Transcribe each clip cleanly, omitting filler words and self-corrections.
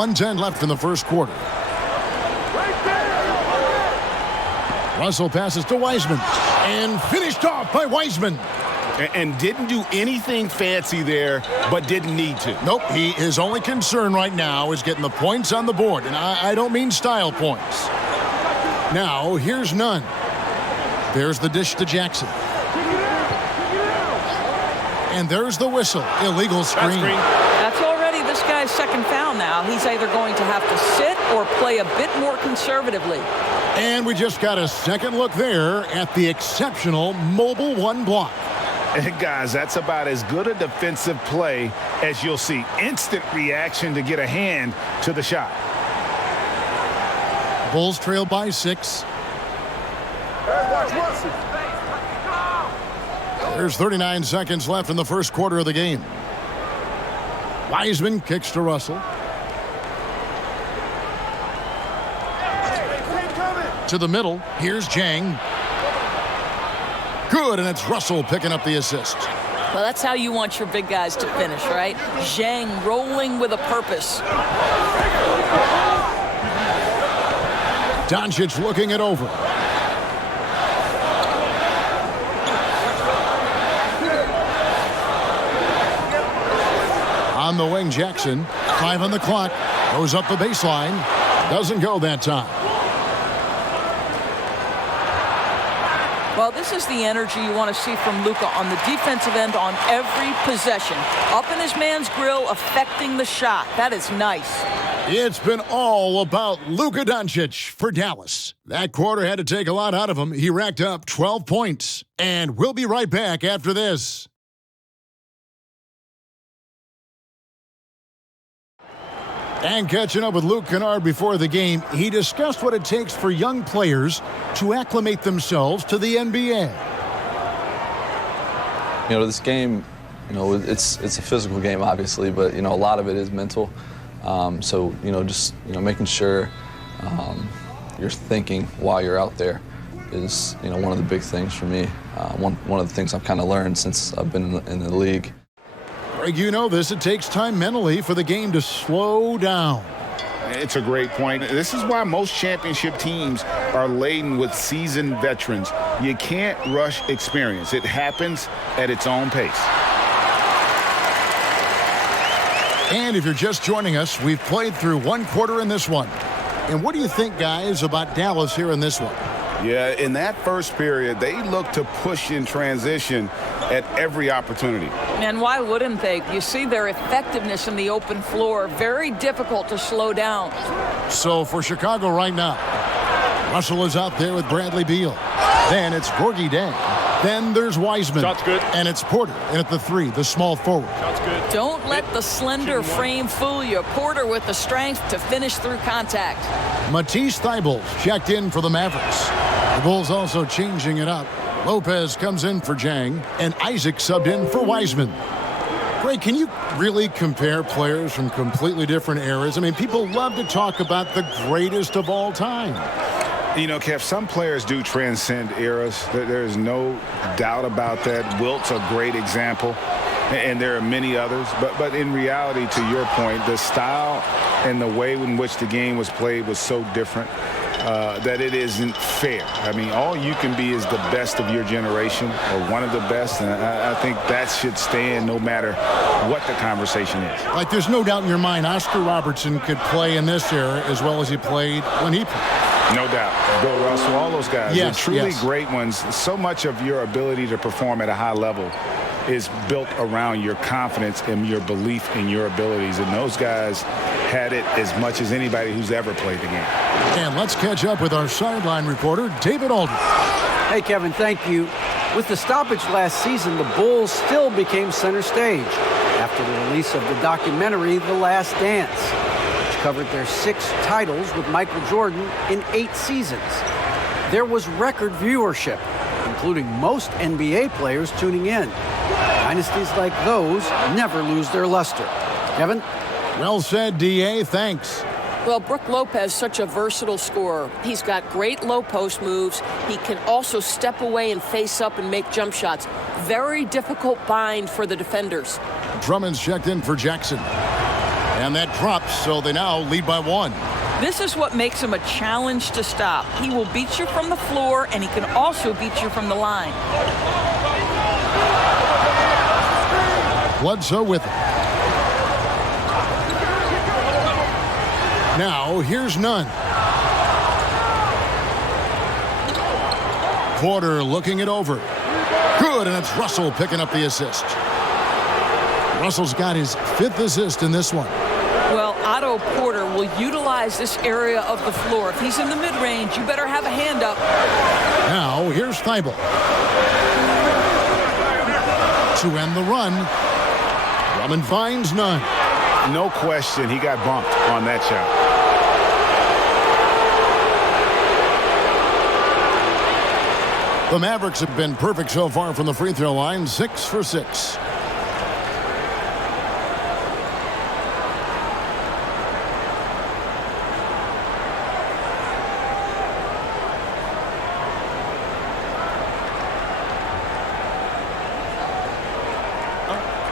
1:10 left in the first quarter. Russell passes to Wiseman. And finished off by Wiseman. And didn't do anything fancy there, but didn't need to. Nope, his only concern right now is getting the points on the board. And I don't mean style points. Now, here's none. There's the dish to Jackson. And there's the whistle. Illegal screen. That's already this guy's second foul now. He's either going to have to sit or play a bit more conservatively. And we just got a second look there at the exceptional mobile one block. And guys, that's about as good a defensive play as you'll see. Instant reaction to get a hand to the shot. Bulls trail by 6. There's 39 seconds left in the first quarter of the game. Wiseman kicks to Russell. To the middle. Here's Jang. Good, and it's Russell picking up the assist. Well, that's how you want your big guys to finish, right? Zhang rolling with a purpose. Doncic looking it over. On the wing, Jackson. 5 on the clock. Goes up the baseline. Doesn't go that time. Well, this is the energy you want to see from Luka on the defensive end on every possession. Up in his man's grill, affecting the shot. That is nice. It's been all about Luka Doncic for Dallas. That quarter had to take a lot out of him. He racked up 12 points. And we'll be right back after this. And catching up with Luke Kennard before the game, he discussed what it takes for young players to acclimate themselves to the NBA. You know, this game, you know, it's a physical game, obviously, but, you know, a lot of it is mental. So, you know, just, you know, making sure you're thinking while you're out there is, you know, one of the big things for me. One of the things I've kind of learned since I've been in the league. Greg, you know this. It takes time mentally for the game to slow down. It's a great point. This is why most championship teams are laden with seasoned veterans. You can't rush experience. It happens at its own pace. And if you're just joining us, we've played through one quarter in this one. And what do you think, guys, about Dallas here in this one? Yeah, in that first period, they looked to push in transition at every opportunity. And why wouldn't they? You see their effectiveness in the open floor. Very difficult to slow down. So for Chicago right now, Russell is out there with Bradley Beal. Then it's Gorgie Deng. Then there's Wiseman. Shot's good. And it's Porter. And at the 3, the small forward. Shot's good. Don't let the slender frame fool you. Porter with the strength to finish through contact. Matisse Thybulle checked in for the Mavericks. The Bulls also changing it up. Lopez comes in for Jang, and Isaac subbed in for Wiseman. Greg, can you really compare players from completely different eras? I mean, people love to talk about the greatest of all time. You know, Kev, some players do transcend eras. There is no doubt about that. Wilt's a great example, and there are many others. But in reality, to your point, the style and the way in which the game was played was so different that it isn't fair. I mean, all you can be is the best of your generation or one of the best, and I think that should stand no matter what the conversation is. Like, there's no doubt in your mind Oscar Robertson could play in this era as well as he played when he played. No doubt. Bill Russell, all those guys. Yes, They're truly yes. great ones. So much of your ability to perform at a high level is built around your confidence and your belief in your abilities. And those guys had it as much as anybody who's ever played the game. And let's catch up with our sideline reporter, David Aldridge. Hey, Kevin, thank you. With the stoppage last season, the Bulls still became center stage after the release of the documentary The Last Dance, which covered their 6 titles with Michael Jordan in 8 seasons. There was record viewership, including most NBA players tuning in. Dynasties like those never lose their luster. Kevin? Well said, D.A. Thanks. Well, Brook Lopez, such a versatile scorer. He's got great low post moves. He can also step away and face up and make jump shots. Very difficult bind for the defenders. Drummond's checked in for Jackson. And that drops, so they now lead by 1. This is what makes him a challenge to stop. He will beat you from the floor, and he can also beat you from the line. Bledsoe with it. Now, here's Nunn. Porter looking it over. Good, and it's Russell picking up the assist. Russell's got his 5th assist in this one. Well, Otto Porter will utilize this area of the floor. If he's in the mid-range, you better have a hand up. Now, here's Thibault. To end the run, Drummond finds Nunn. No question, he got bumped on that shot. The Mavericks have been perfect so far from the free throw line, 6 for 6.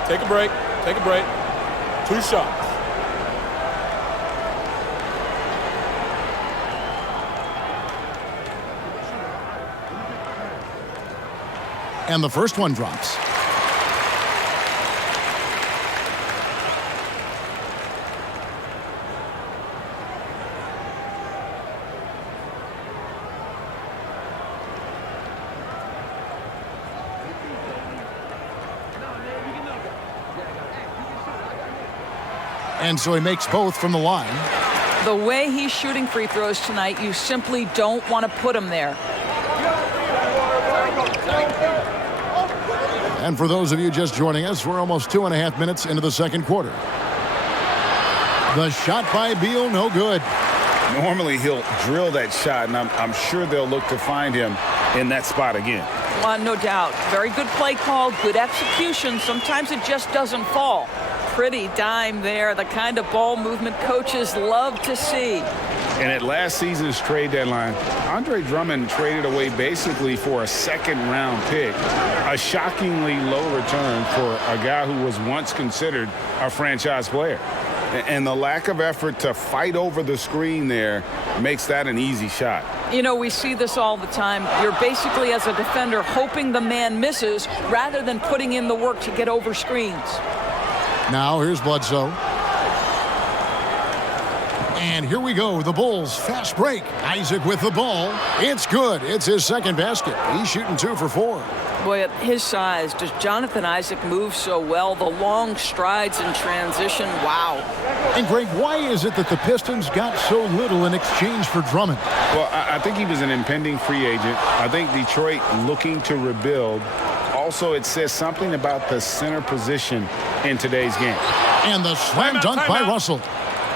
Take a break. Take a break. 2 shots. And the first one drops. And so he makes both from the line. The way he's shooting free throws tonight, you simply don't want to put him there. And for those of you just joining us, we're almost 2.5 minutes into the second quarter. The shot by Beal, no good. Normally he'll drill that shot, and I'm sure they'll look to find him in that spot again. No doubt. Very good play call, good execution. Sometimes it just doesn't fall. Pretty dime there, the kind of ball movement coaches love to see. And at last season's trade deadline, Andre Drummond traded away basically for a second-round pick, a shockingly low return for a guy who was once considered a franchise player. And the lack of effort to fight over the screen there makes that an easy shot. You know, we see this all the time. You're basically, as a defender, hoping the man misses rather than putting in the work to get over screens. Now here's Bledsoe. And here we go. The Bulls fast break. Isaac with the ball. It's good. It's his second basket. He's shooting 2 for 4. Boy, at his size, does Jonathan Isaac move so well? The long strides in transition. Wow. And Greg, why is it that the Pistons got so little in exchange for Drummond? Well, I think he was an impending free agent. I think Detroit looking to rebuild. Also, it says something about the center position in today's game. And the slam dunk by Russell.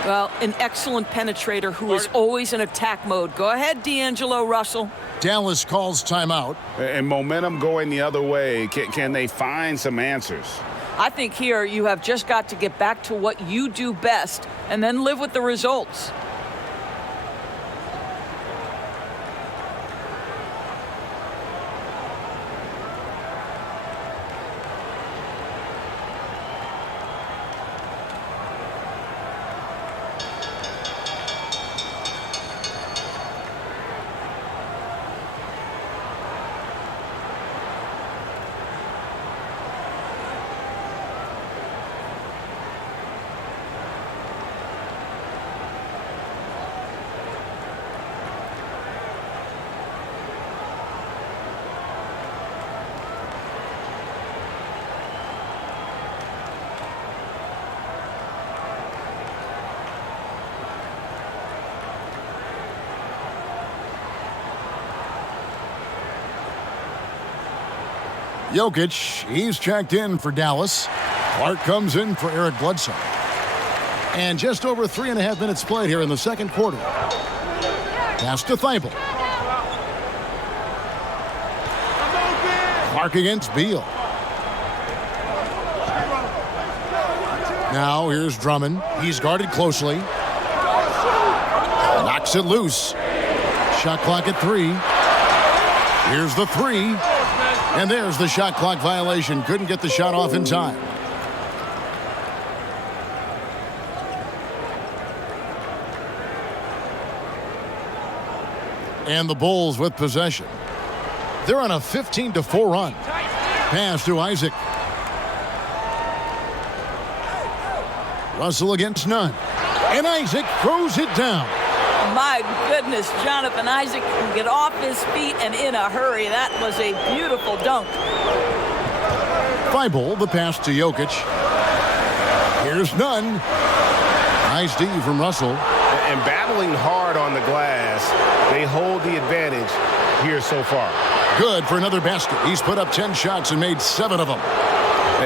Well, an excellent penetrator who is always in attack mode. Go ahead, D'Angelo Russell. Dallas calls timeout. And momentum going the other way. Can they find some answers? I think here you have just got to get back to what you do best and then live with the results. Jokic, he's checked in for Dallas. Clark comes in for Eric Bledsoe. And just over 3.5 minutes played here in the second quarter. Pass to Thibault. Clark against Beal. Now here's Drummond. He's guarded closely. Knocks it loose. Shot clock at 3. Here's the 3. And there's the shot clock violation. Couldn't get the shot off in time. And the Bulls with possession. They're on a 15-4 run. Pass to Isaac. Russell against none. And Isaac throws it down. My goodness, Jonathan Isaac can get off his feet and in a hurry. That was a beautiful dunk. Thibault, the pass to Jokic. Here's none. Nice D from Russell. And battling hard on the glass, they hold the advantage here so far. Good for another basket. He's put up 10 shots and made 7 of them.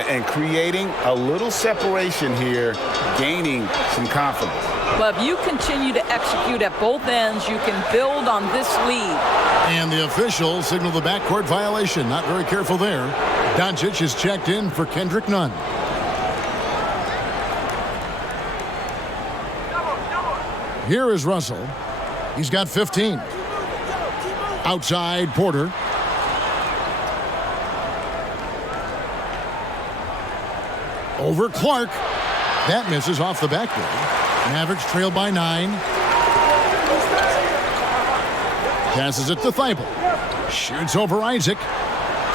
And creating a little separation here, gaining some confidence. But if you continue to execute at both ends, you can build on this lead. And the officials signal the backcourt violation. Not very careful there. Doncic is checked in for Kendrick Nunn. Here is Russell. He's got 15. Outside, Porter. Over Clark. That misses off the backboard. Mavericks trail by 9. Passes it to Thibault. Shoots over Isaac.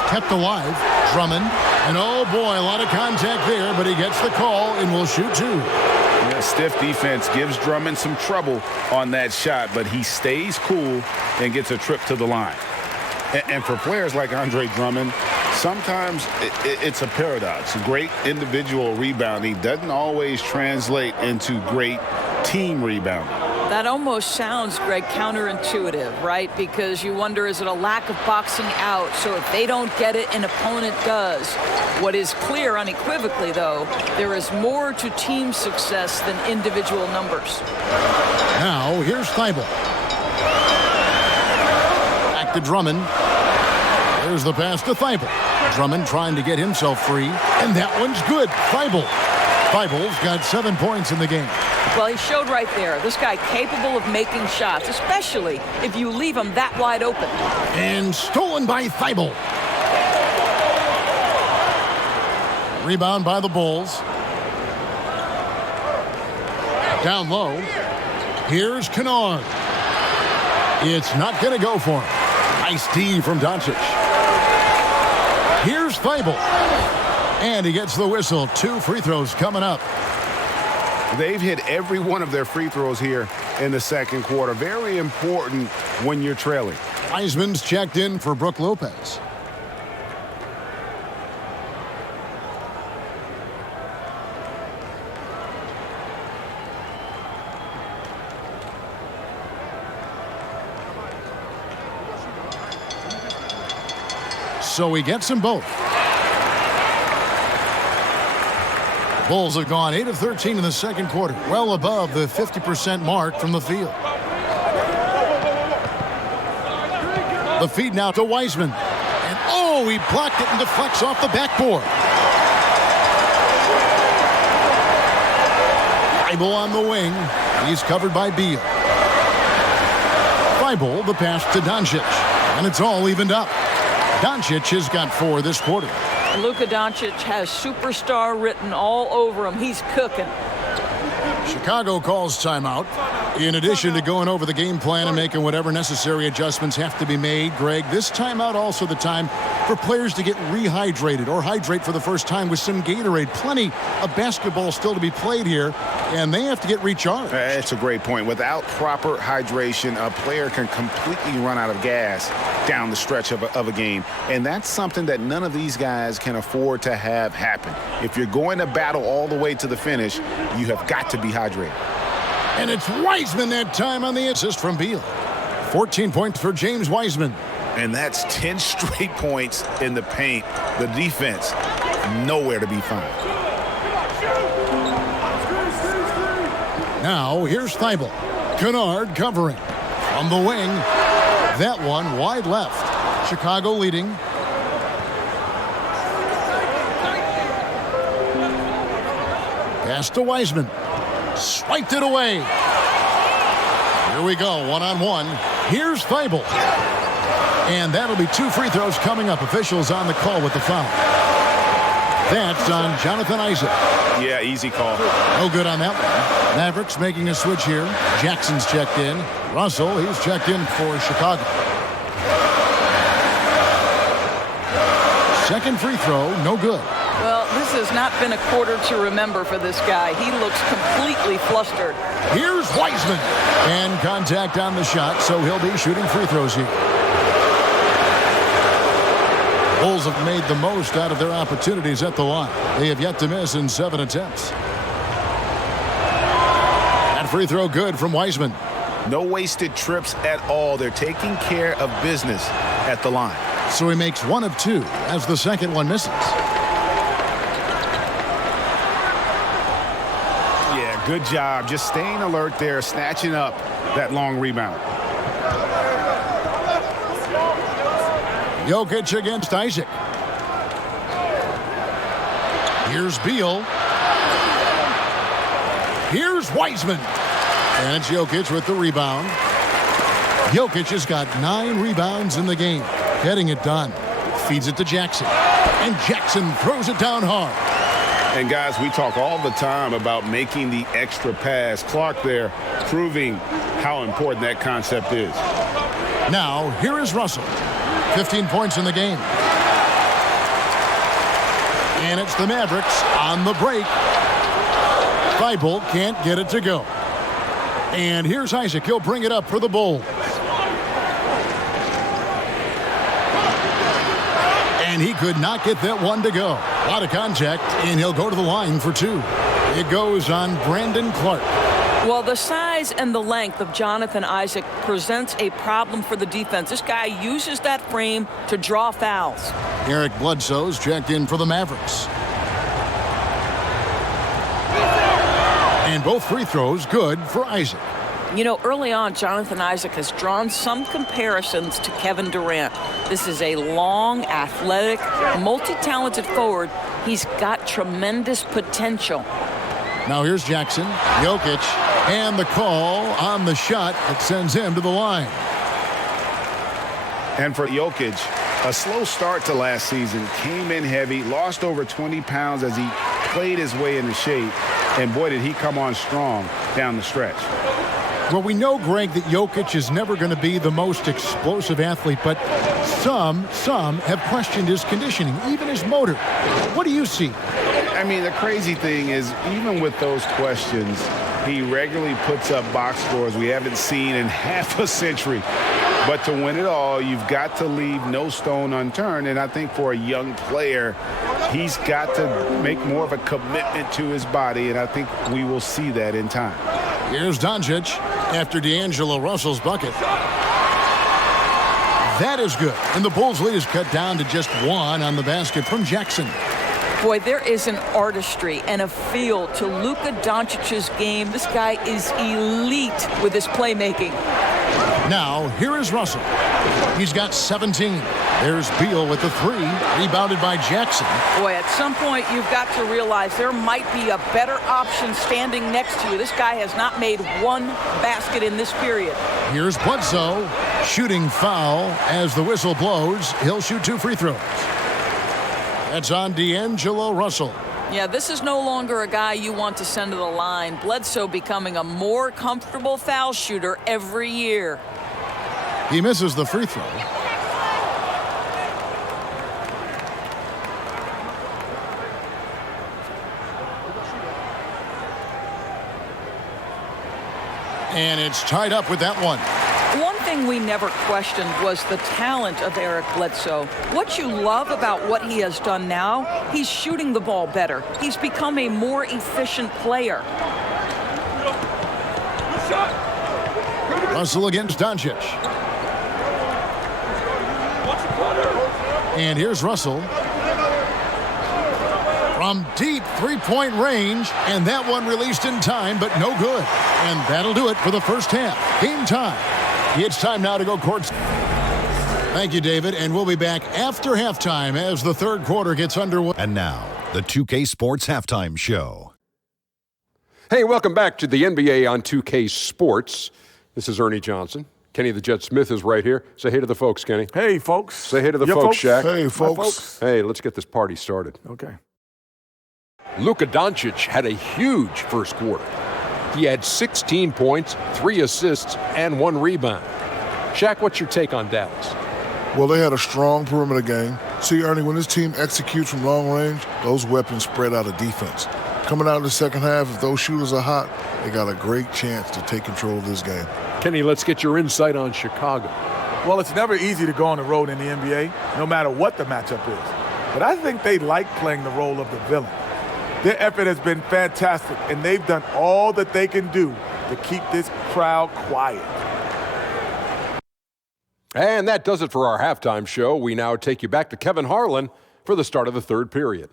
Kept alive. Drummond. And oh boy, a lot of contact there, but he gets the call and will shoot 2. Yeah, stiff defense gives Drummond some trouble on that shot, but he stays cool and gets a trip to the line. And for players like Andre Drummond, sometimes it's a paradox. Great individual rebounding doesn't always translate into great team rebounding. That almost sounds, Greg, counterintuitive, right? Because you wonder, is it a lack of boxing out? So if they don't get it, an opponent does. What is clear unequivocally, though, there is more to team success than individual numbers. Now, here's Thibault. Back to Drummond. There's the pass to Thibault. Drummond trying to get himself free, and that one's good. Thibault's got 7 points in the game. Well, he showed right there, this guy capable of making shots, especially if you leave him that wide open. And stolen by Thibault. Rebound by the Bulls. Down low. Here's Kennard. It's not going to go for him. Nice D from Doncic. Here's Thibault. And he gets the whistle. 2 free throws coming up. They've hit every one of their free throws here in the second quarter. Very important when you're trailing. Wiseman's checked in for Brook Lopez. So he gets them both. Bulls have gone 8 of 13 in the second quarter, well above the 50% mark from the field. The feed now to Wiseman. And oh, he blocked it and deflects off the backboard. Thibault on the wing. He's covered by Beal. Thibault, the pass to Doncic. And it's all evened up. Doncic has got 4 this quarter. Luka Doncic has superstar written all over him. He's cooking. Chicago calls timeout. In addition to going over the game plan and making whatever necessary adjustments have to be made, Greg, this timeout also the time for players to get rehydrated or hydrate for the first time with some Gatorade. Plenty of basketball still to be played here, and they have to get recharged. That's a great point. Without proper hydration, a player can completely run out of gas down the stretch of a game. And that's something that none of these guys can afford to have happen. If you're going to battle all the way to the finish, you have got to be hydrated. And it's Wiseman that time on the assist from Beal. 14 points for James Wiseman. And that's 10 straight points in the paint. The defense, nowhere to be found. Now, here's Thibault. Kennard covering. From the wing. That one wide left. Chicago leading. Pass to Wiseman. Swiped it away. Here we go, one-on-one. Here's Thibault. And that'll be 2 free throws coming up. Officials on the call with the foul. That's on Jonathan Isaac. Yeah, easy call. No good on that one. Mavericks making a switch here. Jackson's checked in. Russell, he's checked in for Chicago. Second free throw, no good. Well, this has not been a quarter to remember for this guy. He looks completely flustered. Here's Wiseman. And contact on the shot, so he'll be shooting free throws here. Bulls have made the most out of their opportunities at the line. They have yet to miss in 7 attempts. That free throw good from Wiseman. No wasted trips at all. They're taking care of business at the line. So he makes 1 of 2 as the second one misses. Yeah, good job. Just staying alert there, snatching up that long rebound. Jokic against Isaac. Here's Beal. Here's Wiseman. And it's Jokic with the rebound. Jokic has got 9 rebounds in the game. Getting it done. Feeds it to Jackson. And Jackson throws it down hard. And guys, we talk all the time about making the extra pass. Clark there proving how important that concept is. Now, here is Russell. 15 points in the game. And it's the Mavericks on the break. Thibault can't get it to go. And here's Isaac. He'll bring it up for the Bulls. And he could not get that one to go. A lot of contact, and he'll go to the line for 2. It goes on Brandon Clark. Well, the size and the length of Jonathan Isaac presents a problem for the defense. This guy uses that frame to draw fouls. Eric Bledsoe's checked in for the Mavericks. And both free throws good for Isaac. You know, early on, Jonathan Isaac has drawn some comparisons to Kevin Durant. This is a long, athletic, multi-talented forward. He's got tremendous potential. Now here's Jackson, Jokic, and the call on the shot that sends him to the line. And for Jokic, a slow start to last season, came in heavy, lost over 20 pounds as he played his way into shape. And boy, did he come on strong down the stretch. Well, we know, Greg, that Jokic is never going to be the most explosive athlete, but some have questioned his conditioning, even his motor. What do you see? I mean, the crazy thing is, even with those questions, he regularly puts up box scores we haven't seen in half a century. But to win it all, you've got to leave no stone unturned. And I think for a young player, he's got to make more of a commitment to his body, and I think we will see that in time. Here's Doncic after D'Angelo Russell's bucket. That is good. And the Bulls' lead is cut down to just 1 on the basket from Jackson. Boy, there is an artistry and a feel to Luka Doncic's game. This guy is elite with his playmaking. Now, here is Russell. He's got 17. There's Beal with the 3, rebounded by Jackson. Boy, at some point, you've got to realize there might be a better option standing next to you. This guy has not made 1 basket in this period. Here's Bledsoe, shooting foul as the whistle blows. He'll shoot 2 free throws. That's on D'Angelo Russell. Yeah, this is no longer a guy you want to send to the line. Bledsoe becoming a more comfortable foul shooter every year. He misses the free throw. And it's tied up with that one. One thing we never questioned was the talent of Eric Bledsoe. What you love about what he has done now, he's shooting the ball better. He's become a more efficient player. Russell against Doncic. And here's Russell. From deep three-point range, and that one released in time, but no good. And that'll do it for the first half. Game time. It's time now to go court. Thank you, David, and we'll be back after halftime as the third quarter gets underway. And now, the 2K Sports Halftime Show. Hey, welcome back to the NBA on 2K Sports. This is Ernie Johnson. Kenny the Jet Smith is right here. Say hey to the folks, Kenny. Hey, folks. Say hey to the folks, Shaq. Hey, folks. Hey, let's get this party started. Okay. Luka Doncic had a huge first quarter. He had 16 points, 3 assists, and 1 rebound. Shaq, what's your take on Dallas? Well, they had a strong perimeter game. See, Ernie, when this team executes from long range, those weapons spread out of defense. Coming out in the second half, if those shooters are hot, they got a great chance to take control of this game. Kenny, let's get your insight on Chicago. Well, it's never easy to go on the road in the NBA, no matter what the matchup is. But I think they like playing the role of the villain. Their effort has been fantastic, and they've done all that they can do to keep this crowd quiet. And that does it for our halftime show. We now take you back to Kevin Harlan for the start of the third period.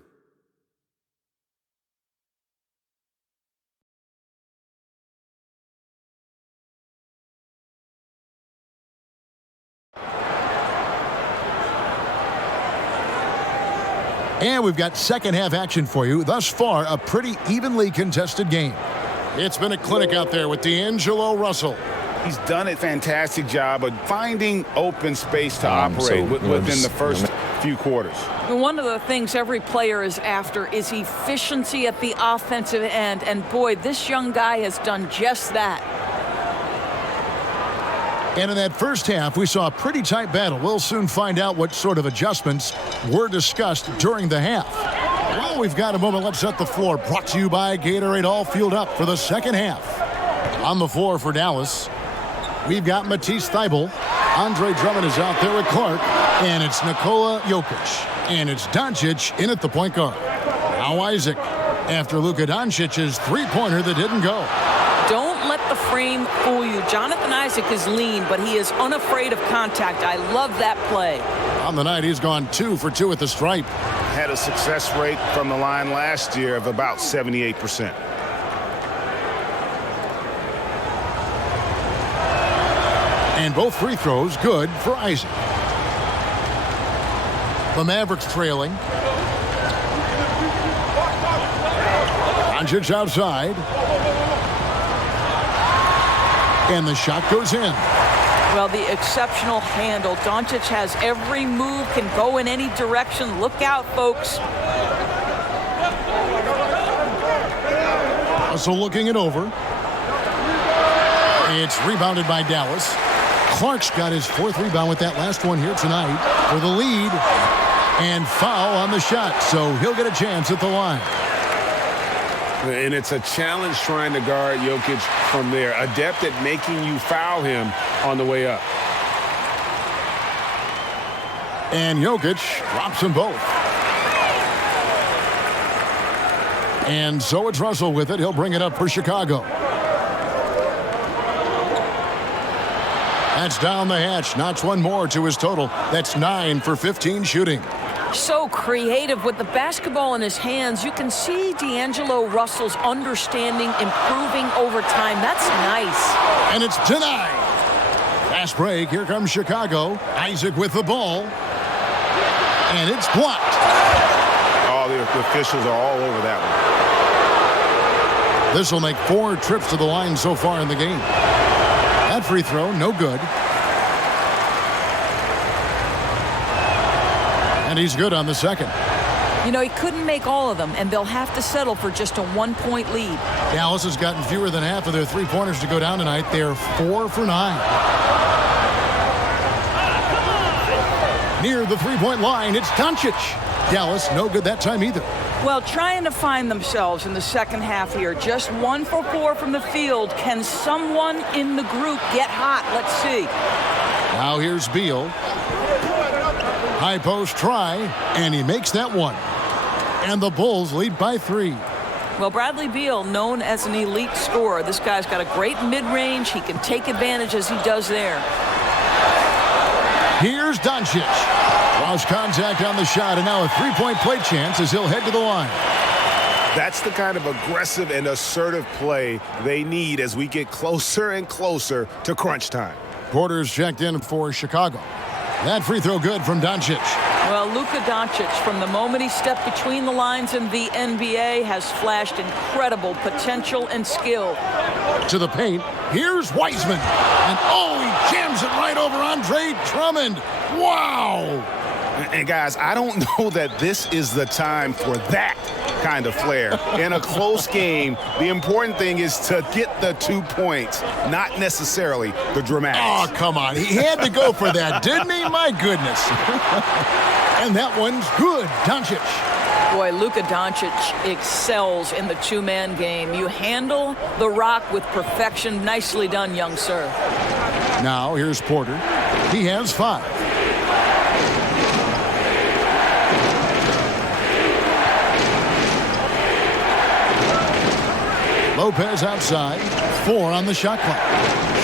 And we've got second half action for you. Thus far, a pretty evenly contested game. It's been a clinic out there with D'Angelo Russell. He's done a fantastic job of finding open space to operate within the first few quarters. One of the things every player is after is efficiency at the offensive end. And boy, this young guy has done just that. And in that first half, we saw a pretty tight battle. We'll soon find out what sort of adjustments were discussed during the half. Well, we've got a moment. Let's set the floor. Brought to you by Gatorade, all fueled up for the second half. On the floor for Dallas, we've got Matisse Thybulle. Andre Drummond is out there with Clark. And it's Nikola Jokic. And it's Doncic in at the point guard. Now Isaac after Luka Doncic's three-pointer that didn't go. Don't let the frame fool you. Jonathan Isaac is lean, but he is unafraid of contact. I love that play. On the night, he's gone 2 for 2 at the stripe. Had a success rate from the line last year of about 78%. And both free throws good for Isaac. The Mavericks trailing. Doncic outside. And the shot goes in. Well, the exceptional handle. Doncic has every move, can go in any direction. Look out, folks. So looking it over. It's rebounded by Dallas. Clark's got his 4th rebound with that last one here tonight for the lead. And foul on the shot, so he'll get a chance at the line. And it's a challenge trying to guard Jokic from there. Adept at making you foul him on the way up. And Jokic drops them both. And so it's Russell with it. He'll bring it up for Chicago. That's down the hatch. Knocks one more to his total. That's 9 for 15 shooting. So creative with the basketball in his hands. You can see D'Angelo Russell's understanding improving over time. That's nice. And it's denied. Fast break. Here comes Chicago. Isaac with the ball. And it's blocked. Oh, the officials are all over that one. This will make 4 trips to the line so far in the game. That free throw, no good. And he's good on the second. You know, he couldn't make all of them, and they'll have to settle for just a 1-point lead. Dallas has gotten fewer than half of their three-pointers to go down tonight. They're 4 for 9. Near the three-point line, it's Doncic. Dallas, no good that time either. Well, trying to find themselves in the second half here. Just 1 for 4 from the field. Can someone in the group get hot? Let's see. Now here's Beal. High post try, and he makes that one. And the Bulls lead by 3. Well, Bradley Beal, known as an elite scorer. This guy's got a great mid-range. He can take advantage as he does there. Here's Doncic. Lost contact on the shot, and now a three-point play chance as he'll head to the line. That's the kind of aggressive and assertive play they need as we get closer and closer to crunch time. Porter's checked in for Chicago. That free throw good from Doncic. Well, Luka Doncic, from the moment he stepped between the lines in the NBA, has flashed incredible potential and skill. To the paint, here's Wiseman. And oh, he jams it right over Andre Drummond. Wow! And guys, I don't know that this is the time for that. kind of flair. In a close game, the important thing is to get the 2 points, not necessarily the dramatics. Oh, come on. He had to go for that, didn't he? My goodness. And that one's good. Doncic. Boy, Luka Doncic excels in the two-man game. You handle the rock with perfection. Nicely done, young sir. Now, here's Porter. He has 5. Lopez outside. 4 on the shot clock.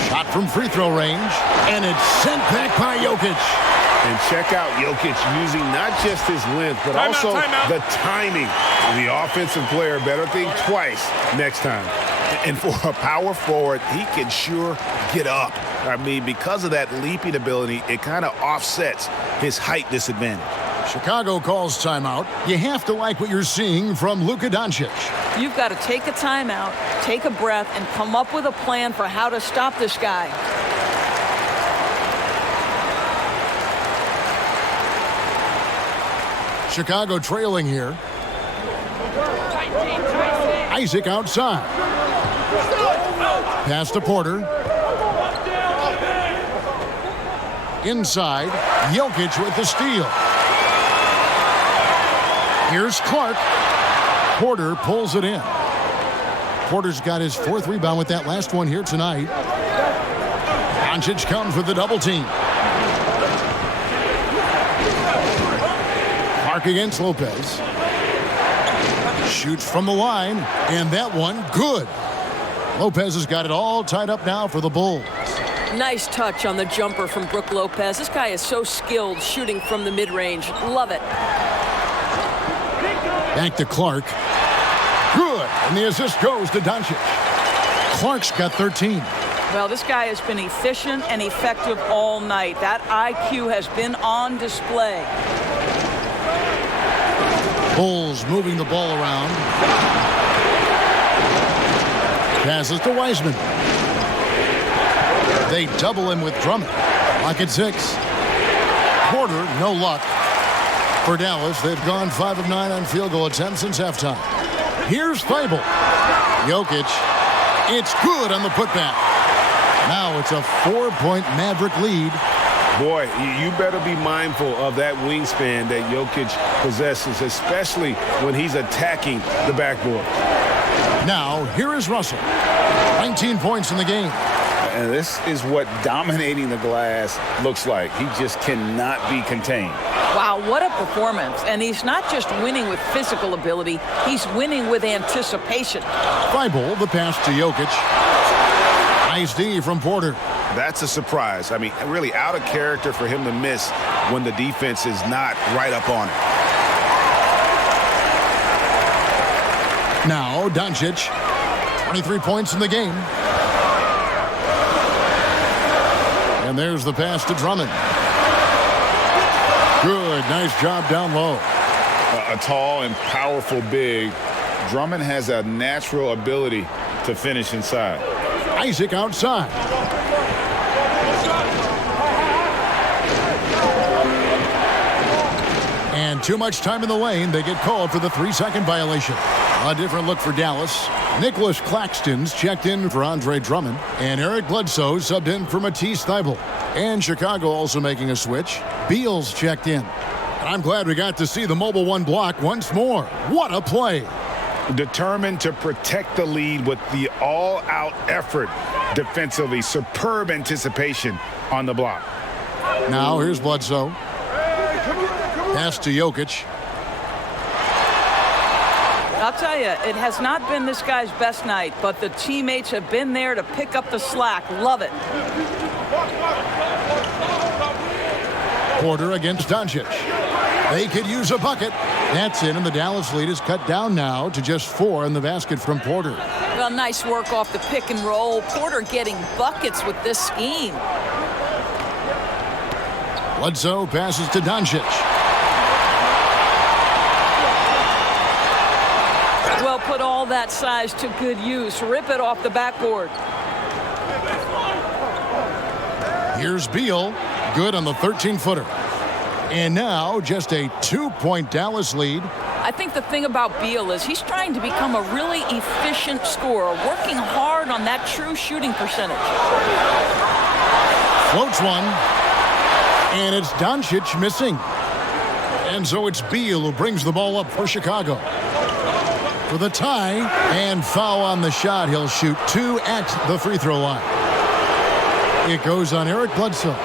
Shot from free throw range. And it's sent back by Jokic. And check out Jokic using not just his length, but also the timing. The offensive player better think twice next time. And for a power forward, he can sure get up. I mean, because of that leaping ability, it kind of offsets his height disadvantage. Chicago calls timeout. You have to like what you're seeing from Luka Doncic. You've got to take a timeout, take a breath, and come up with a plan for how to stop this guy. Chicago trailing here. Isaac outside. Pass to Porter. Inside. Jokic with the steal. Here's Clark. Porter pulls it in. Porter's got his 4th rebound with that last one here tonight. Doncic comes with the double team. Against Lopez. Shoots from the line, and that one good. Lopez has got it all tied up now for the Bulls. Nice touch on the jumper from Brook Lopez. This guy is so skilled shooting from the mid-range. Love it. Back to Clark. Good, and the assist goes to Doncic. Clark's got 13. Well, this guy has been efficient and effective all night. That IQ has been on display. Bulls moving the ball around. Passes to Wiseman. They double him with Drummond. Lock at 6. Porter, no luck. For Dallas, they've gone 5 of 9 on field goal attempts since halftime. Here's Thibault. Jokic. It's good on the putback. Now it's a 4-point Maverick lead. Boy, you better be mindful of that wingspan that Jokic possesses, especially when he's attacking the backboard. Now, here is Russell. 19 points in the game. And this is what dominating the glass looks like. He just cannot be contained. Wow, what a performance. And he's not just winning with physical ability, he's winning with anticipation. Thibault, the pass to Jokic. Nice D from Porter. That's a surprise. I mean, really out of character for him to miss when the defense is not right up on it. Now, Doncic, 23 points in the game. And there's the pass to Drummond. Good, nice job down low. A tall and powerful big. Drummond has a natural ability to finish inside. Isaac outside. And too much time in the lane. They get called for the 3-second violation. A different look for Dallas. Nicholas Claxton's checked in for Andre Drummond. And Eric Bledsoe subbed in for Matisse Thybulle. And Chicago also making a switch. Beal's checked in. And I'm glad we got to see the Mobile One block once more. What a play. Determined to protect the lead with the all-out effort defensively. Superb anticipation on the block. Now here's Bledsoe. Pass to Jokic. I'll tell you, it has not been this guy's best night, but the teammates have been there to pick up the slack. Love it. Porter against Doncic. They could use a bucket. That's in, and the Dallas lead is cut down now to just 4 in the basket from Porter. Well, nice work off the pick and roll. Porter getting buckets with this scheme. Bledsoe passes to Doncic. Well, put all that size to good use. Rip it off the backboard. Here's Beal. Good on the 13-footer. And now just a 2-point Dallas lead. I think the thing about Beal is he's trying to become a really efficient scorer, working hard on that true shooting percentage. Floats one, and it's Doncic missing. And so it's Beal who brings the ball up for Chicago. For the tie, and foul on the shot. He'll shoot 2 at the free throw line. It goes on Eric Bledsoe.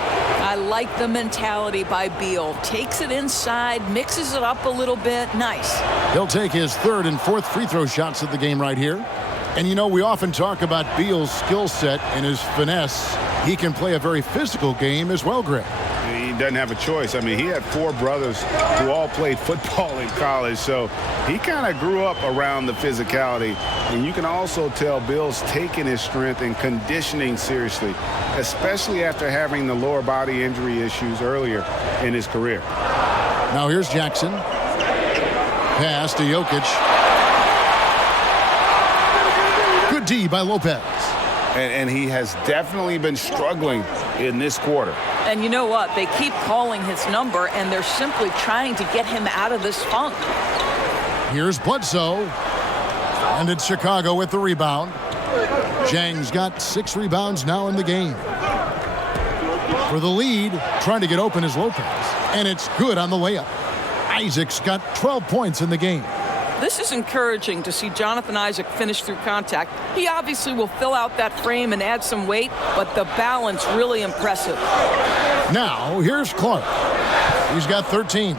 I like the mentality by Beal. Takes it inside, mixes it up a little bit. Nice. He'll take his 3rd and 4th free throw shots of the game right here. And you know, we often talk about Beal's skill set and his finesse. He can play a very physical game as well, Greg. He doesn't have a choice. I mean, he had 4 brothers who all played football in college, so he kind of grew up around the physicality. And you can also tell Bill's taking his strength and conditioning seriously, especially after having the lower body injury issues earlier in his career. Now here's Jackson. Pass to Jokic. Good D by Lopez. And he has definitely been struggling in this quarter. And you know what? They keep calling his number, and they're simply trying to get him out of this funk. Here's Bledsoe. And it's Chicago with the rebound. Zhang's got 6 rebounds now in the game. For the lead, trying to get open is Lopez. And it's good on the layup. Isaac's got 12 points in the game. This is encouraging to see Jonathan Isaac finish through contact. He obviously will fill out that frame and add some weight, but the balance really impressive. Now, here's Clark. He's got 13.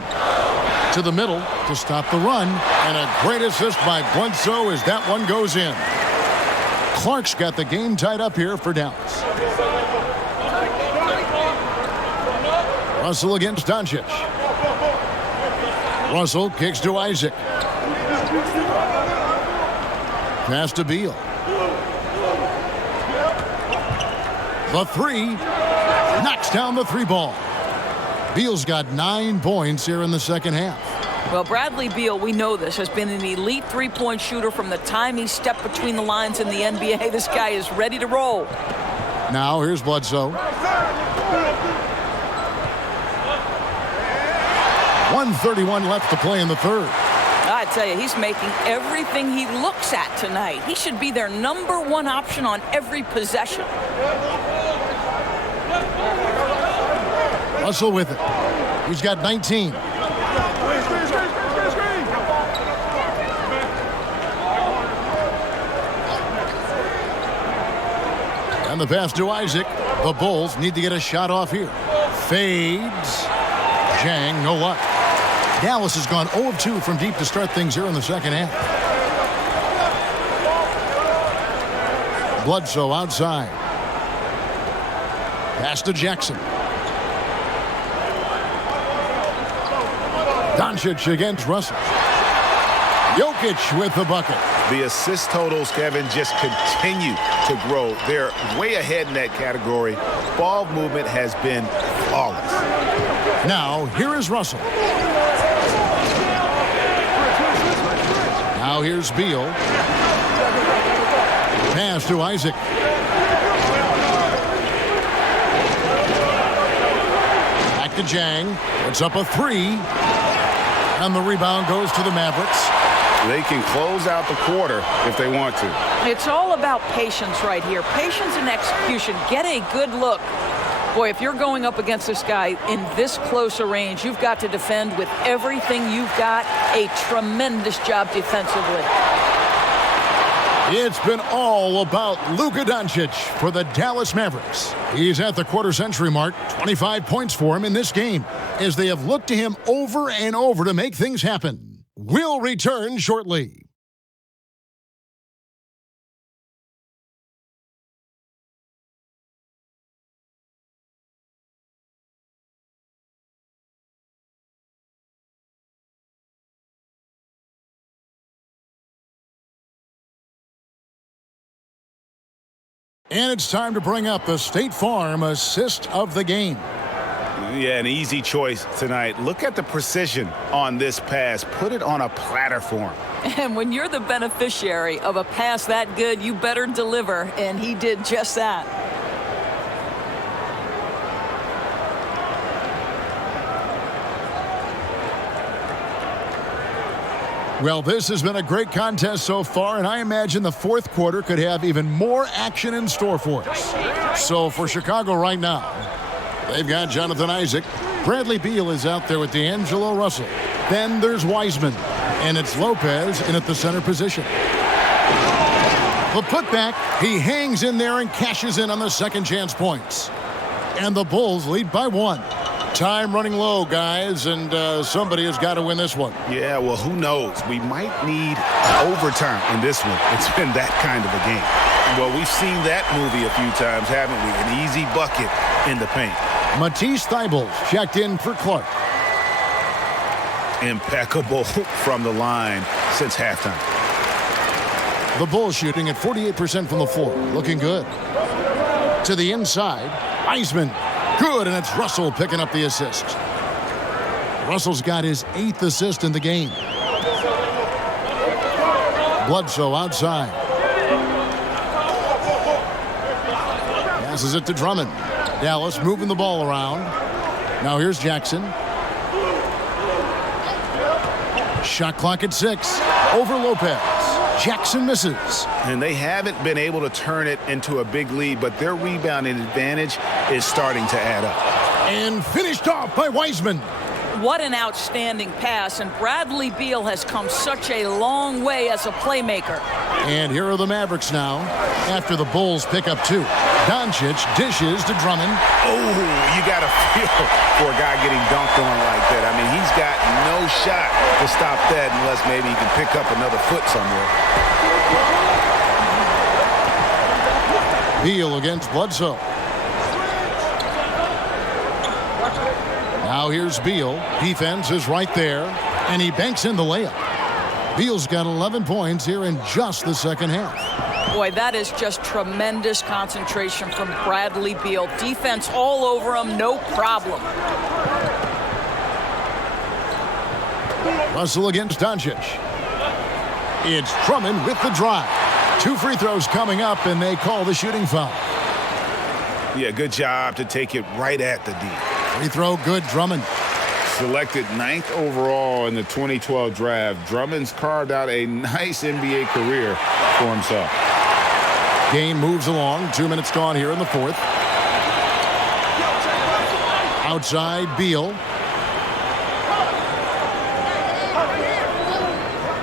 To the middle to stop the run, and a great assist by Bledsoe as that one goes in. Clark's got the game tied up here for Dallas. Russell against Doncic. Russell kicks to Isaac. Pass to Beal. The 3 knocks down the 3 ball. Beal's got 9 points here in the second half. Well, Bradley Beal, we know this, has been an elite 3-point shooter from the time he stepped between the lines in the NBA. This guy is ready to roll. Now here's Bledsoe. 1:31 left to play in the 3rd. I tell you, he's making everything he looks at tonight. He should be their #1 option on every possession. Russell with it. He's got 19. And the pass to Isaac. The Bulls need to get a shot off here. Fades. Zhang, no luck. Dallas has gone 0 of 2 from deep to start things here in the second half. Bledsoe outside. Pass to Jackson. Doncic against Russell. Jokic with the bucket. The assist totals, Kevin, just continue to grow. They're way ahead in that category. Ball movement has been flawless. Now, here is Russell. Now here's Beal. Pass to Isaac. Back to Zhang. It's up a 3. And the rebound goes to the Mavericks. They can close out the quarter if they want to. It's all about patience right here. Patience and execution. Get a good look. Boy, if you're going up against this guy in this close a range, you've got to defend with everything you've got. A tremendous job defensively. It's been all about Luka Doncic for the Dallas Mavericks. He's at the quarter-century mark, 25 points for him in this game, as they have looked to him over and over to make things happen. We'll return shortly. And it's time to bring up the State Farm assist of the game. Yeah, an easy choice tonight. Look at the precision on this pass. Put it on a platter for him. And when you're the beneficiary of a pass that good, you better deliver, and he did just that. Well, this has been a great contest so far, and I imagine the fourth quarter could have even more action in store for us. So for Chicago right now, they've got Jonathan Isaac. Bradley Beal is out there with D'Angelo Russell. Then there's Wiseman, and it's Lopez in at the center position. The putback, he hangs in there and cashes in on the second chance points. And the Bulls lead by 1. Time running low, guys, and somebody has got to win this one. Yeah, well, who knows? We might need overtime in this one. It's been that kind of a game. Well, we've seen that movie a few times, haven't we? An easy bucket in the paint. Matisse Thybulle checked in for Clark. Impeccable from the line since halftime. The Bulls shooting at 48% from the floor. Looking good. To the inside, Wiseman. Good, and it's Russell picking up the assist. Russell's got his 8th assist in the game. Bledsoe outside. Passes it to Drummond. Dallas moving the ball around. Now here's Jackson. Shot clock at 6. Over Lopez. Jackson misses. And they haven't been able to turn it into a big lead, but their rebounding advantage is starting to add up. And finished off by Wiseman. What an outstanding pass, and Bradley Beal has come such a long way as a playmaker. And here are the Mavericks now after the Bulls pick up 2. Doncic dishes to Drummond. Oh, you got to feel for a guy getting dunked on like that. I mean, he's got no shot to stop that unless maybe he can pick up another foot somewhere. Beal against Bledsoe. Now here's Beal. Defense is right there, and he banks in the layup. Beal's got 11 points here in just the second half. Boy, that is just tremendous concentration from Bradley Beal. Defense all over him, no problem. Russell against Doncic. It's Drummond with the drive. 2 free throws coming up, and they call the shooting foul. Yeah, good job to take it right at the D. Free throw good, Drummond. Selected 9th overall in the 2012 draft, Drummond's carved out a nice NBA career for himself. Game moves along. 2 minutes gone here in the fourth. Outside, Beal.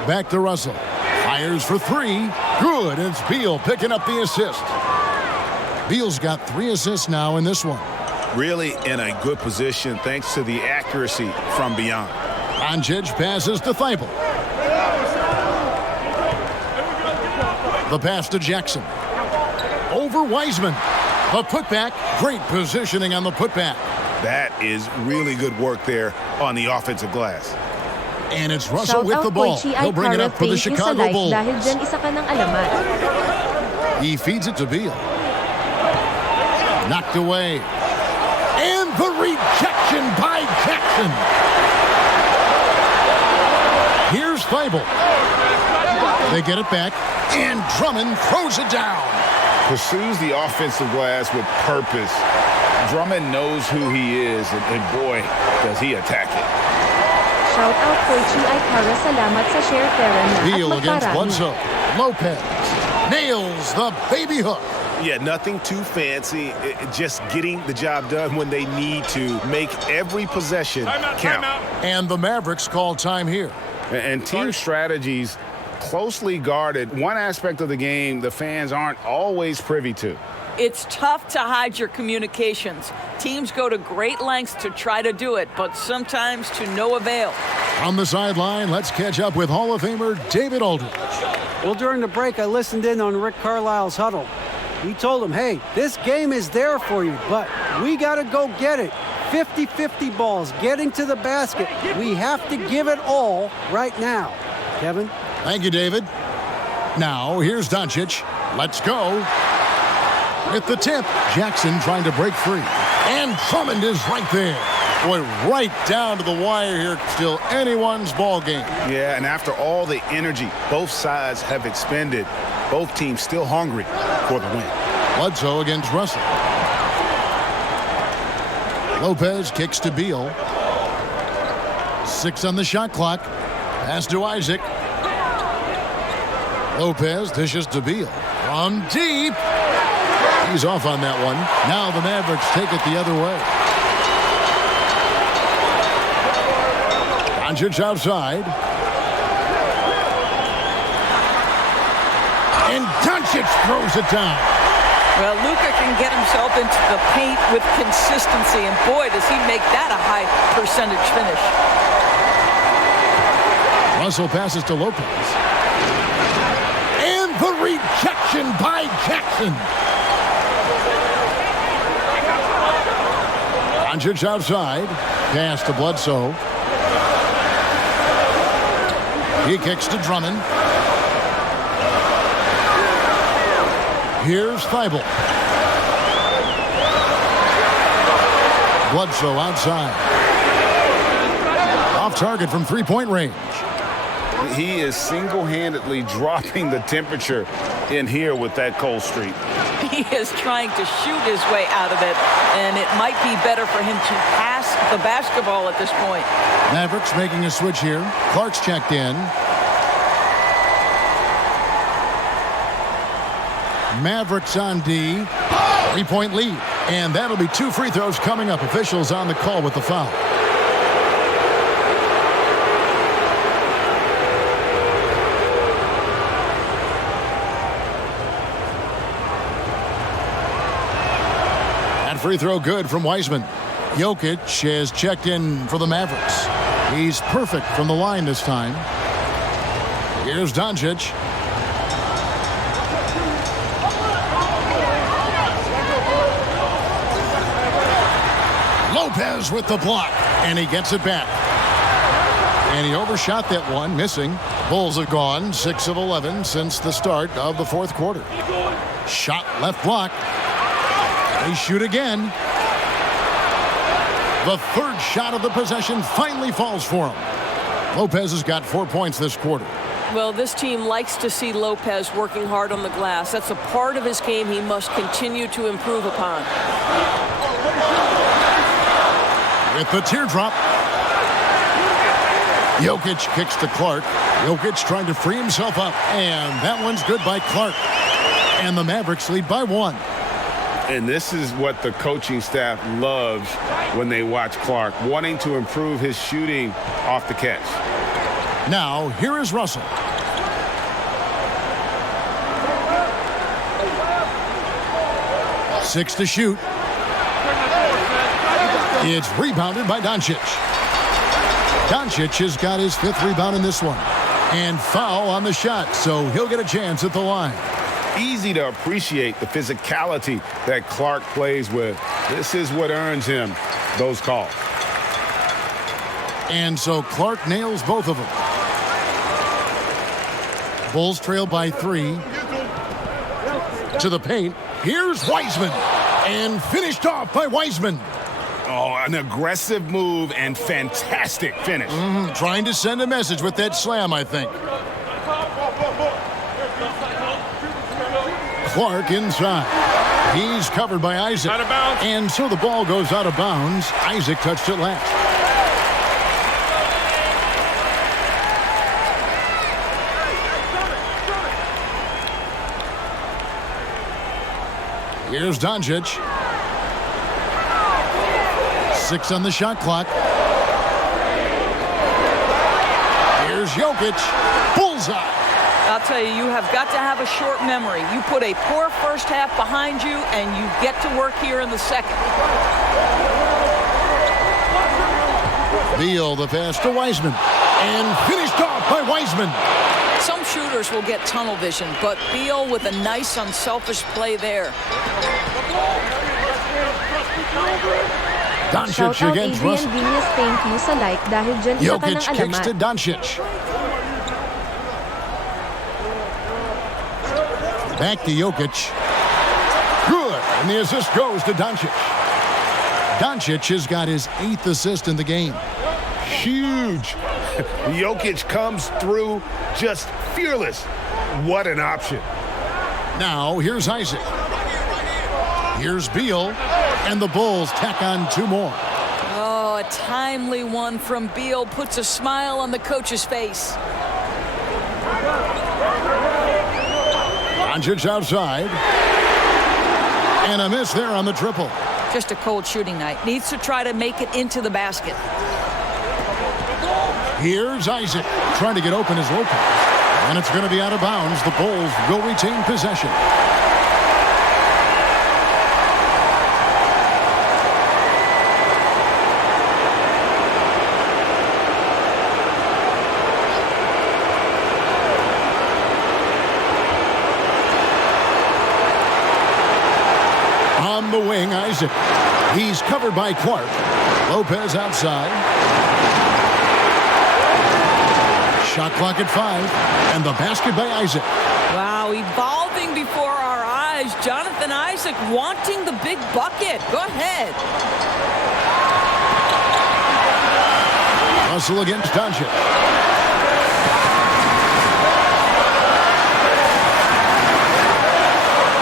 Back to Russell. Fires for 3. Good. It's Beal picking up the assist. Beal's got 3 assists now in this one. Really in a good position thanks to the accuracy from beyond. Doncic passes to Thybulle. The pass to Jackson. Over Wiseman. The putback. Great positioning on the putback. That is really good work there on the offensive glass. And it's Russell with the ball. He'll bring it up for the Chicago Bulls. He feeds it to Beal. Knocked away. And the rejection by Jackson. Here's Thybulle. They get it back, and Drummond throws it down. Pursues the offensive glass with purpose. Drummond knows who he is, and boy, does he attack it. Shout out Koichi Aikara, salamat sa share Terran. Beal against Bledsoe. Lopez nails the baby hook. Yeah, nothing too fancy. Just getting the job done when they need to. Make every possession count. And the Mavericks call time here. And team strategies closely guarded. One aspect of the game the fans aren't always privy to. It's tough to hide your communications. Teams go to great lengths to try to do it, but sometimes to no avail. On the sideline, let's catch up with Hall of Famer David Aldridge. Well, during the break, I listened in on Rick Carlisle's huddle. He told him, hey, this game is there for you, but we got to go get it. 50-50 balls, getting to the basket. We have to give it all right now. Kevin? Thank you, David. Now, here's Doncic. Let's go. With the tip, Jackson trying to break free. And Drummond is right there. Boy, right down to the wire here. Still anyone's ball game. Yeah, and after all the energy both sides have expended, both teams still hungry for the win. Bledsoe against Russell. Lopez kicks to Beal. 6 on the shot clock. Pass to Isaac. Lopez dishes to Beal. From deep. He's off on that one. Now the Mavericks take it the other way. Doncic outside. And Doncic throws it down. Well, Luka can get himself into the paint with consistency, and boy, does he make that a high percentage finish. Russell passes to Lopez. And the rejection by Jackson. Doncic outside. Pass to Bledsoe. He kicks to Drummond. Here's Thibault. Bledsoe outside. Off target from three-point range. He is single-handedly dropping the temperature in here with that cold streak. He is trying to shoot his way out of it, and it might be better for him to pass the basketball at this point. Mavericks making a switch here. Clark's checked in. Mavericks on D. 3-point lead. And that'll be 2 free throws coming up. Officials on the call with the foul. That free throw good from Wiseman. Jokic has checked in for the Mavericks. He's perfect from the line this time. Here's Doncic. Lopez with the block, and he gets it back. And he overshot that one, missing. Bulls have gone 6 of 11 since the start of the fourth quarter. Shot left block. They shoot again. The third shot of the possession finally falls for him. Lopez has got 4 points this quarter. Well, this team likes to see Lopez working hard on the glass. That's a part of his game he must continue to improve upon. With the teardrop. Jokic kicks to Clark. Jokic trying to free himself up. And that one's good by Clark. And the Mavericks lead by 1. And this is what the coaching staff loves when they watch Clark, wanting to improve his shooting off the catch. Now, here is Russell. Six to shoot. It's rebounded by Doncic. Doncic has got his 5th rebound in this one. And foul on the shot, so he'll get a chance at the line. Easy to appreciate the physicality that Clark plays with. This is what earns him those calls. And so Clark nails both of them. Bulls trail by 3. To the paint. Here's Wiseman. And finished off by Wiseman. Oh, an aggressive move and fantastic finish. Trying to send a message with that slam, I think. Clark inside. He's covered by Isaac. Out of bounds. And so the ball goes out of bounds. Isaac touched it last. Here's Doncic. 6 on the shot clock. Here's Jokic. Bullseye. I'll tell you, you have got to have a short memory. You put a poor first half behind you, and you get to work here in the second. Beal, the pass to Wiseman. And finished off by Wiseman. Some shooters will get tunnel vision, but Beal with a nice, unselfish play there. Doncic Shoutout against Adrian Russell. Vinyas, thank you sa like dahil dyan isa ka ng Jokic kicks to alamat. Doncic. Back to Jokic. Good. And the assist goes to Doncic. Doncic has got his 8th assist in the game. Huge. Jokic comes through just fearless. What an option. Now, here's Isaac. Here's Beal. And the Bulls tack on 2 more. Oh, a timely one from Beal puts a smile on the coach's face. Doncic outside. And a miss there on the triple. Just a cold shooting night. Needs to try to make it into the basket. Here's Isaac trying to get open as Lopez. And it's going to be out of bounds. The Bulls will retain possession. On the wing, Isaac. He's covered by Clark. Lopez outside. Shot clock at 5. And the basket by Isaac. Wow, evolving before our eyes. Jonathan Isaac wanting the big bucket. Go ahead. Russell against Doncic.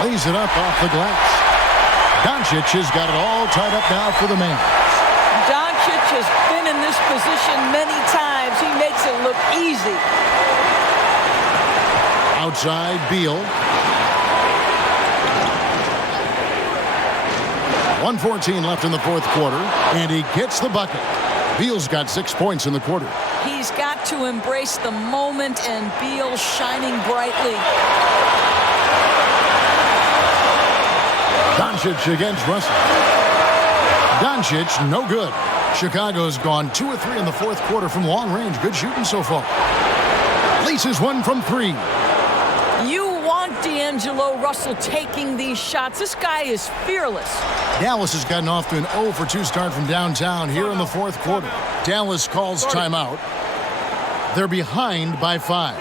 Lays it up off the glass. Doncic has got it all tied up now for the man. Doncic has been in this position many times. He makes it look easy. Outside, Beal. 1:14 left in the fourth quarter, and he gets the bucket. Beal's got 6 points in the quarter. He's got to embrace the moment, and Beal shining brightly. Doncic against Russell. Doncic, no good. Chicago's gone 2 of 3 in the fourth quarter from long range. Good shooting so far. Laces one from 3. You want D'Angelo Russell taking these shots. This guy is fearless. Dallas has gotten off to an 0 for 2 start from downtown here in the fourth quarter. Dallas calls timeout. They're behind by 5.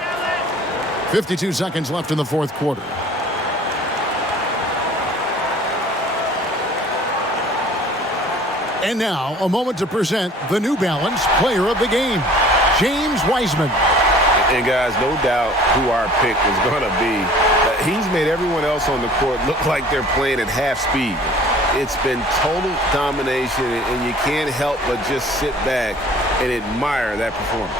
52 seconds left in the fourth quarter. And now, a moment to present the New Balance Player of the Game, James Wiseman. And guys, no doubt who our pick is going to be. He's made everyone else on the court look like they're playing at half speed. It's been total domination, and you can't help but just sit back and admire that performance.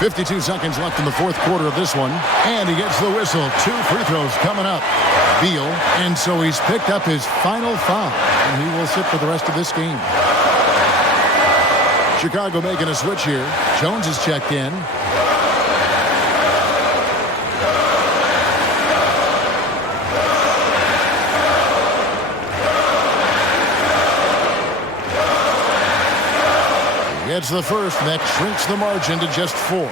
52 seconds left in the fourth quarter of this one. And he gets the whistle. 2 free throws coming up. Beal. And so he's picked up his final foul. And he will sit for the rest of this game. Chicago making a switch here. Jones is checked in. Gets the first, that shrinks the margin to just 4.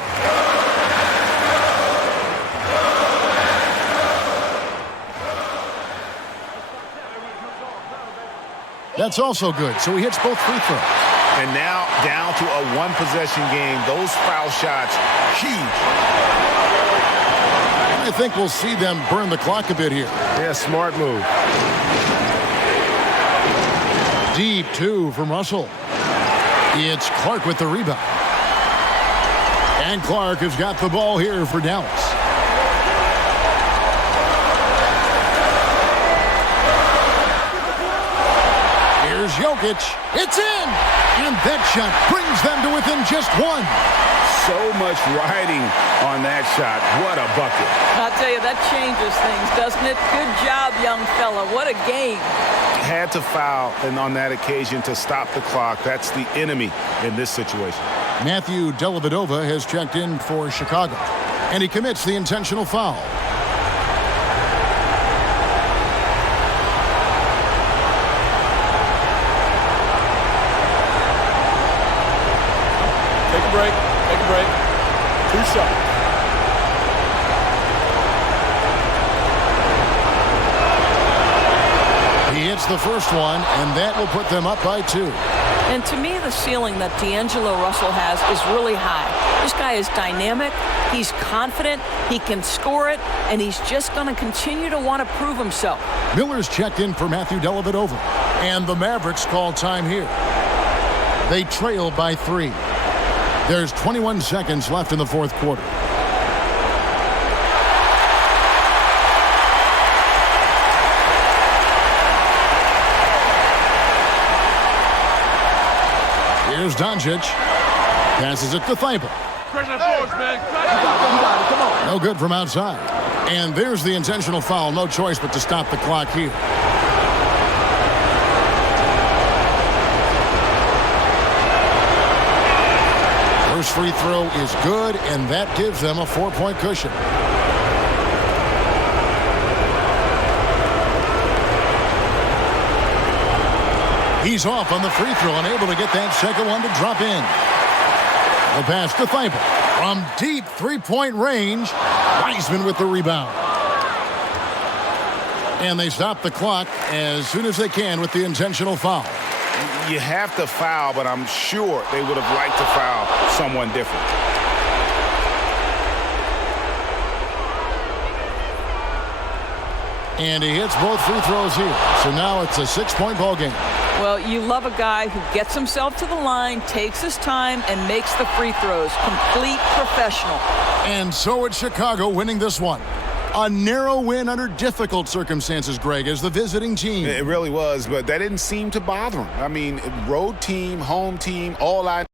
That's also good, so he hits both free throws. And now down to a one-possession game. Those foul shots, huge. I think we'll see them burn the clock a bit here. Yeah, smart move. Deep 2 from Russell. It's Clark with the rebound. And Clark has got the ball here for Dallas. Here's Jokic. It's in! And that shot brings them to within just 1. So much riding on that shot. What a bucket. I'll tell you, that changes things, doesn't it? Good job, young fella. What a game. Had to foul and on that occasion to stop the clock. That's the enemy in this situation. Matthew Dellavedova has checked in for Chicago, and he commits the intentional foul. Take a break. Take a break. 2 shots. He hits the first one, and that will put them up by 2. And to me, the ceiling that D'Angelo Russell has is really high. This guy is dynamic. He's confident. He can score it. And he's just going to continue to want to prove himself. Miller's checked in for Matthew Dellavedova. And the Mavericks call time here. They trail by 3. There's 21 seconds left in the fourth quarter. Here's Doncic. Passes it to Thibault. No good from outside. And there's the intentional foul. No choice but to stop the clock here. First free throw is good, and that gives them a 4-point cushion. He's off on the free throw, unable to get that second one to drop in. The pass to Thibault. From deep three-point range, Wiseman with the rebound. And they stop the clock as soon as they can with the intentional foul. You have to foul, but I'm sure they would have liked to foul someone different. And he hits both free throws here. So now it's a 6-point ball game. Well, you love a guy who gets himself to the line, takes his time, and makes the free throws. Complete professional. And so it's Chicago winning this one. A narrow win under difficult circumstances, Greg, as the visiting team. It really was, but that didn't seem to bother him. I mean, road team, home team, all I